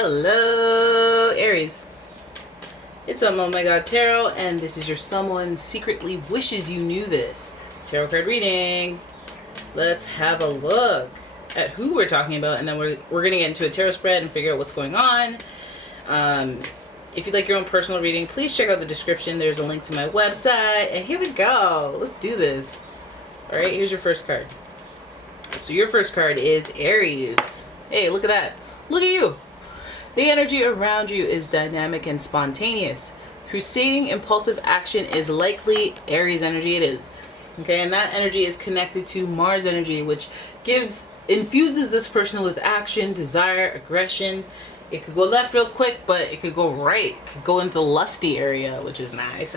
Hello, Aries. It's umomgtarot, and this is your someone secretly wishes you knew this tarot card reading. Let's have a look at who we're talking about, and then we're going to get into a tarot spread and figure out what's going on. If you'd like your own personal reading, please check out the description. There's a link to my website, and here we go. Let's do this. All right, here's your first card. So your first card is Aries. Hey, look at that. Look at you. The energy around you is dynamic and spontaneous. Crusading impulsive action is likely Aries energy. It is. Okay, and that energy is connected to Mars energy, which infuses this person with action, desire, aggression. It could go left real quick, but it could go right. It could go into the lusty area, which is nice.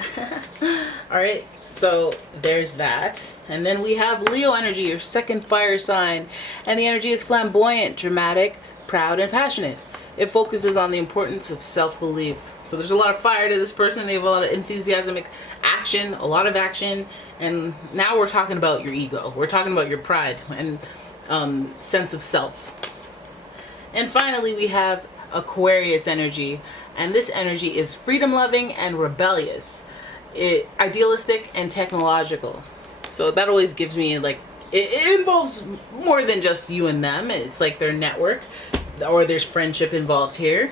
Alright, so there's that. And then we have Leo energy, your second fire sign. And the energy is flamboyant, dramatic, proud, and passionate. It focuses on the importance of self-belief. So there's a lot of fire to this person. They have a lot of enthusiasm, action, a lot of action. And now we're talking about your ego. We're talking about your pride and sense of self. And finally, we have Aquarius energy. And this energy is freedom-loving and rebellious. Idealistic and technological. So that always gives me, like, it involves more than just you and them. It's like their network. Or there's friendship involved here.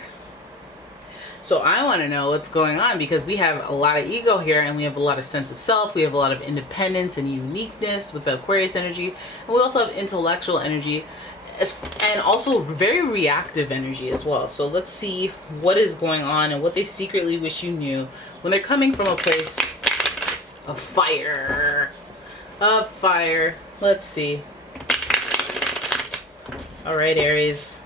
So I want to know what's going on, because we have a lot of ego here, and we have a lot of sense of self. We have a lot of independence and uniqueness with the Aquarius energy. And we also have intellectual energy, and also very reactive energy as well. So let's see what is going on and what they secretly wish you knew when they're coming from a place of fire. Of fire. Let's see. Alright, Aries.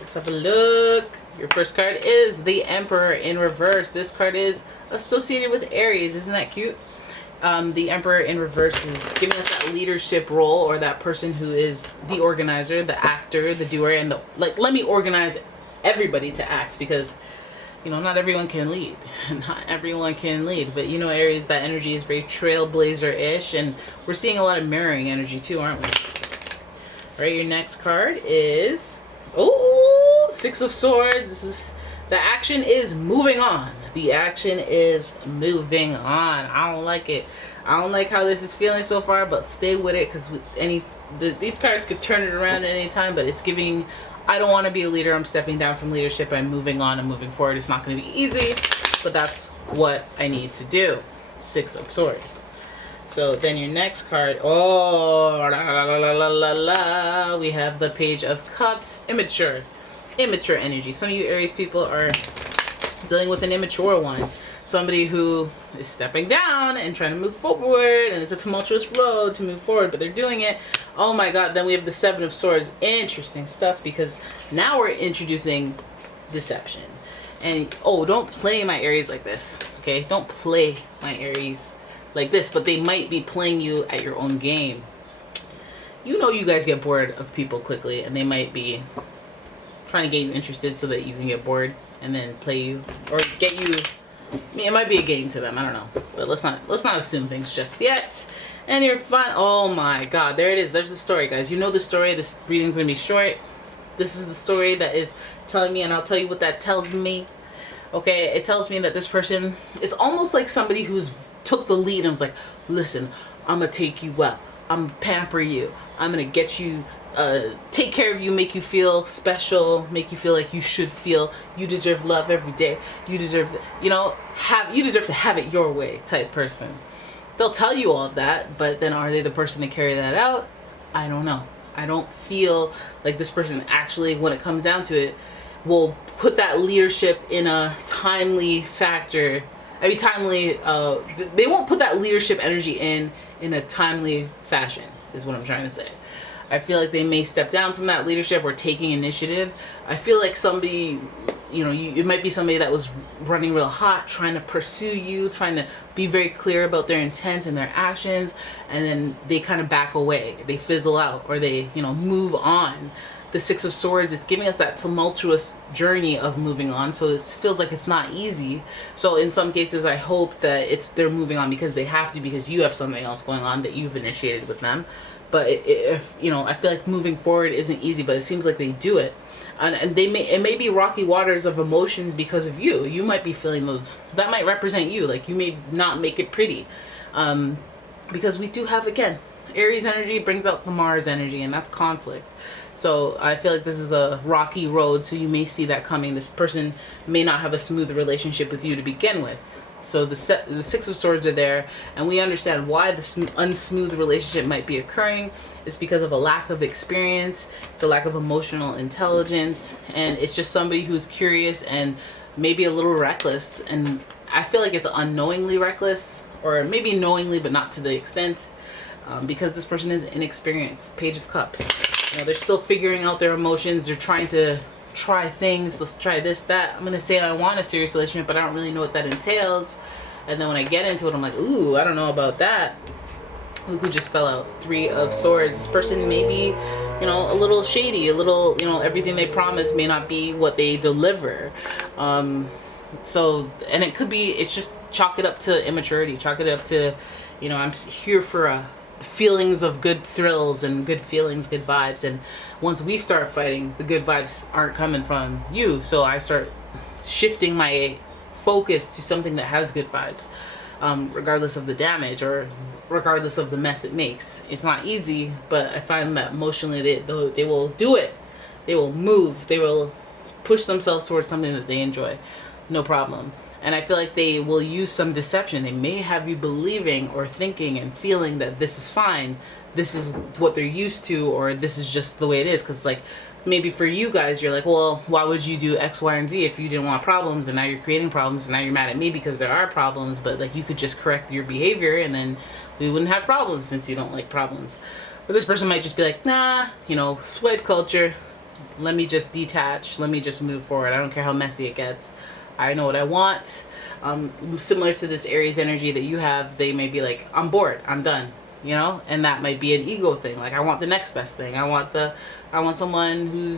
Let's have a look. Your first card is the Emperor in reverse. This card is associated with Aries. Isn't that cute? The Emperor in reverse is giving us that leadership role, or that person who is the organizer, the actor, the doer, and let me organize everybody to act, because not everyone can lead. Not everyone can lead. But Aries, that energy is very trailblazer-ish, and we're seeing a lot of mirroring energy too, aren't we? All right, your next card is Six of Swords. The action is moving on. The action is moving on. I don't like it. I don't like how this is feeling so far, but stay with it, because these cards could turn it around at any time. But it's giving, I don't want to be a leader. I'm stepping down from leadership. I'm moving on. I'm moving forward. It's not going to be easy, but that's what I need to do. Six of Swords. So then your next card, we have the Page of Cups, immature energy. Some of you Aries people are dealing with an immature one. Somebody who is stepping down and trying to move forward, and it's a tumultuous road to move forward, but they're doing it. Oh my God, then we have the Seven of Swords. Interesting stuff, because now we're introducing deception. And don't play my Aries like this, okay? Don't play my Aries like this, but they might be playing you at your own game. You guys get bored of people quickly, and they might be trying to get you interested so that you can get bored and then play you, or get you. It might be a game to them. I don't know, but let's not assume things just yet. And you're fun. Oh my God, there it is. There's the story, guys. You know the story. This reading's gonna be short. This is the story that is telling me, and I'll tell you what that tells me. Okay, it tells me that this person is almost like somebody who's took the lead and was like, listen, I'm gonna take you up, I'm gonna pamper you, I'm gonna get you, take care of you, make you feel special, make you feel like you should feel, you deserve love every day, you deserve, you deserve to have it your way type person. They'll tell you all of that, but then are they the person to carry that out? I don't know. I don't feel like this person actually, when it comes down to it, will put that leadership in a timely factor. They won't put that leadership energy in a timely fashion, is what I'm trying to say. I feel like they may step down from that leadership or taking initiative. I feel like somebody, it might be somebody that was running real hot, trying to pursue you, trying to be very clear about their intent and their actions, and then they kind of back away. They fizzle out, or they, move on. The Six of Swords is giving us that tumultuous journey of moving on, so it feels like it's not easy. So in some cases, I hope that they're moving on because they have to, because you have something else going on that you've initiated with them. But if I feel like moving forward isn't easy, but it seems like they do it. And it may be rocky waters of emotions because of you. You might be feeling those. That might represent you. Like, you may not make it pretty. Because we do have, again, Aries energy brings out the Mars energy, and that's conflict. So I feel like this is a rocky road, so you may see that coming. This person may not have a smooth relationship with you to begin with. So the Six of Swords are there, and we understand why the unsmooth relationship might be occurring. It's because of a lack of experience. It's a lack of emotional intelligence, and it's just somebody who's curious and maybe a little reckless. And I feel like it's unknowingly reckless, or maybe knowingly, but not to the extent, because this person is inexperienced. Page of Cups. They're still figuring out their emotions. They're trying to try things. Let's try this, that. I'm gonna say I want a serious relationship, but I don't really know what that entails. And then when I get into it, I'm like, ooh, I don't know about that. Look who just fell out. Three of Swords. This person may be, a little shady, a little, everything they promise may not be what they deliver. So, and it could be, it's just chalk it up to immaturity, chalk it up to, I'm here for feelings of good thrills and good feelings, good vibes. And once we start fighting, the good vibes aren't coming from you. So I start shifting my focus to something that has good vibes, regardless of the damage or regardless of the mess it makes. It's not easy, but I find that emotionally they will do it. They will move. They will push themselves towards something that they enjoy. No problem. And I feel like they will use some deception. They may have you believing or thinking and feeling that this is fine, this is what they're used to, or this is just the way it is. Because, like, maybe for you guys, you're like, well, why would you do X, Y, and Z if you didn't want problems? And now you're creating problems, and now you're mad at me because there are problems. But, like, you could just correct your behavior, and then we wouldn't have problems since you don't like problems. But this person might just be like, nah, swipe culture. Let me just detach. Let me just move forward. I don't care how messy it gets. I know what I want. Similar to this Aries energy that you have, they may be like, I'm bored, I'm done, and that might be an ego thing. Like, I want the next best thing. I want someone who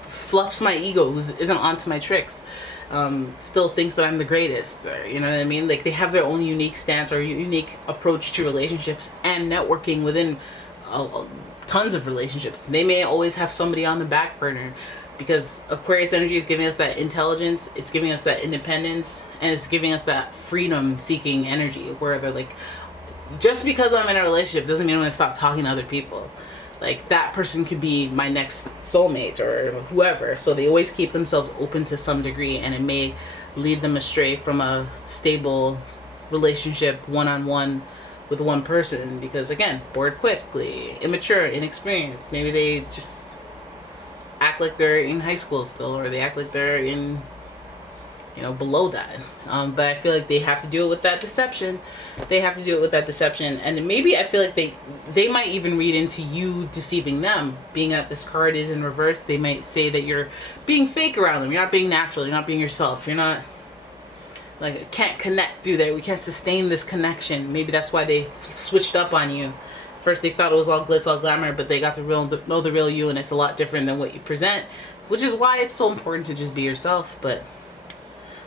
fluffs my ego, who isn't onto my tricks, still thinks that I'm the greatest, or, you know what I mean? Like, they have their own unique stance or unique approach to relationships and networking within tons of relationships. They may always have somebody on the back burner, because Aquarius energy is giving us that intelligence, it's giving us that independence, and it's giving us that freedom-seeking energy where they're like, just because I'm in a relationship doesn't mean I'm going to stop talking to other people. Like, that person could be my next soulmate or whoever. So they always keep themselves open to some degree, and it may lead them astray from a stable relationship one-on-one with one person because, again, bored quickly, immature, inexperienced. Maybe they just act like they're in high school still, or they act like they're in, below that. But I feel like they have to do it with that deception. And maybe I feel like they might even read into you deceiving them. Being that this card is in reverse, they might say that you're being fake around them. You're not being natural. You're not being yourself. You're not, like, can't connect through there. We can't sustain this connection. Maybe that's why they switched up on you. First they thought it was all glitz, all glamour, but they got to know the real you, and it's a lot different than what you present, which is why it's so important to just be yourself. But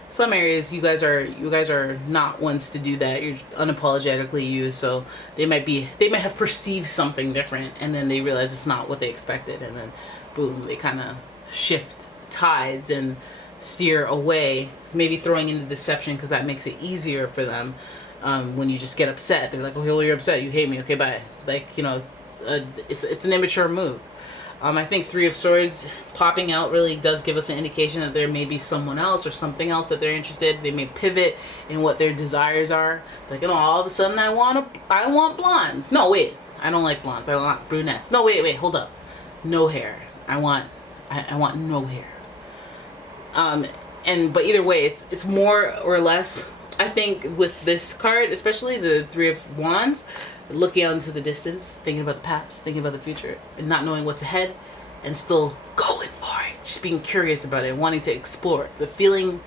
some areas, you guys are not ones to do that. You're unapologetically you, so they might have perceived something different, and then they realize it's not what they expected, and then boom, they kind of shift tides and steer away, maybe throwing in the deception because that makes it easier for them. When you just get upset, they're like, oh, you're upset, you hate me, okay, bye. Like, it's an immature move. I think Three of Swords popping out really does give us an indication that there may be someone else or something else that they're interested. They may pivot in what their desires are. Like, all of a sudden I want blondes. No, wait, I don't like blondes. I want brunettes. No, wait, hold up. No hair. I want no hair. But either way, it's more or less. I think with this card, especially the Three of Wands, looking out into the distance, thinking about the past, thinking about the future, and not knowing what's ahead, and still going for it, just being curious about it, wanting to explore. The feelings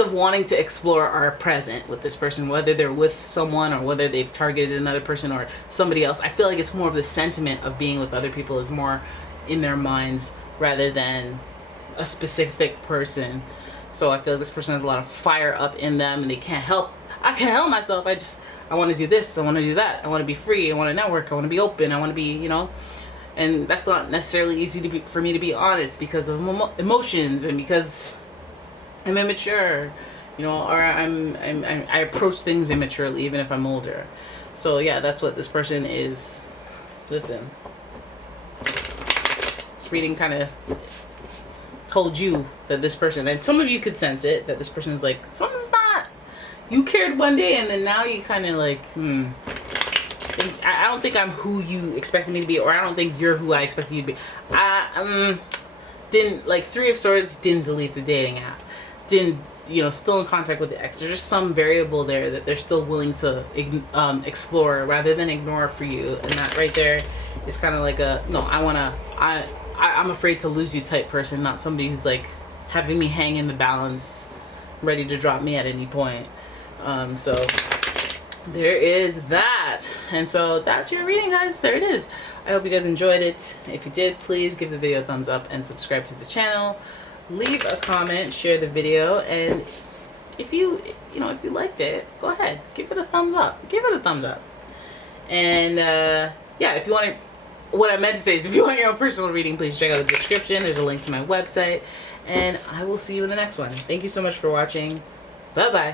of wanting to explore are present with this person, whether they're with someone or whether they've targeted another person or somebody else. I feel like it's more of the sentiment of being with other people is more in their minds rather than a specific person. So I feel like this person has a lot of fire up in them, and I can't help myself. I want to do this, I want to do that, I want to be free, I want to network, I want to be open, I want to be, And that's not necessarily easy for me to be honest, because of emotions and because I'm immature, you know, or I approach things immaturely even if I'm older. So yeah, that's what this person is. Listen, this reading kind of told you that this person, and some of you could sense it, that this person's like, something's not, you cared one day and then now you kind of like, I don't think I'm who you expected me to be, or I don't think you're who I expected you to be. I didn't, like, Three of Swords, didn't delete the dating app, didn't, you know, still in contact with the ex. There's just some variable there that they're still willing to explore rather than ignore for you. And that right there is kind of like a, no, I'm afraid to lose you type person, not somebody who's like having me hang in the balance, ready to drop me at any point. So there is that. And so that's your reading, guys. There it is. I hope you guys enjoyed it. If you did, please give the video a thumbs up and subscribe to the channel. Leave a comment, share the video, and if you liked it, go ahead, give it a thumbs up. Give it a thumbs up. And yeah, if you want to, what I meant to say is, if you want your own personal reading, please check out the description. There's a link to my website, and I will see you in the next one. Thank you so much for watching. Bye bye.